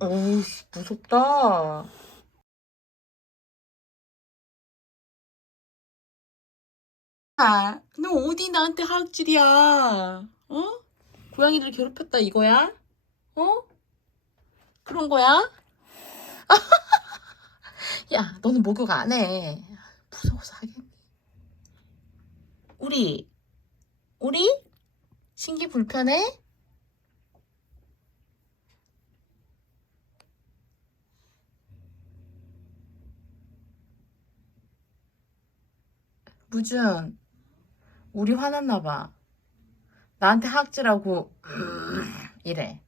어우, 무섭다. 아, 너 어디 나한테 하악질이야? 어? 고양이를 괴롭혔다 이거야? 어? 그런 거야? 야, 너는 목욕 안 해. 무서워서 하겠니? 우리, 우리? 신기 불편해? 무준, 우리 화났나 봐. 나한테 하악질하고 이래.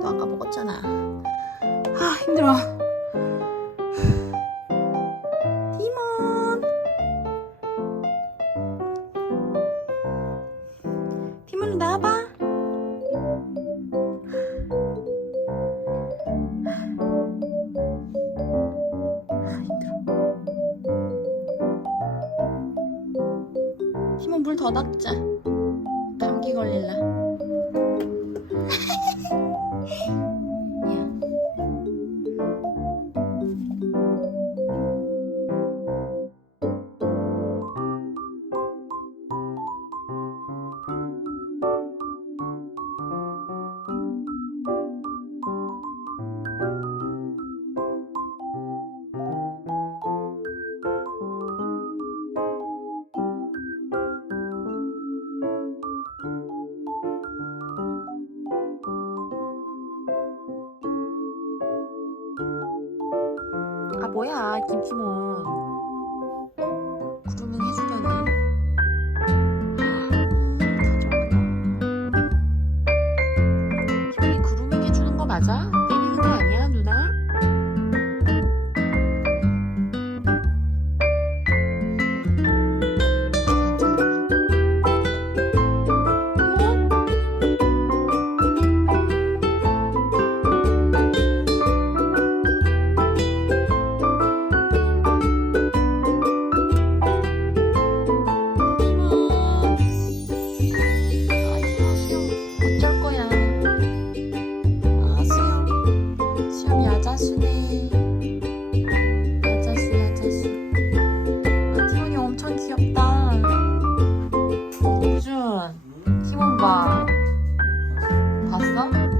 너 아까 먹었잖아. 아 힘들어. 힘들어. 티몬 물더 닦자. 감기 걸릴라. 아 뭐야 김치몬. 구루밍 해줘 시몬방 봤어?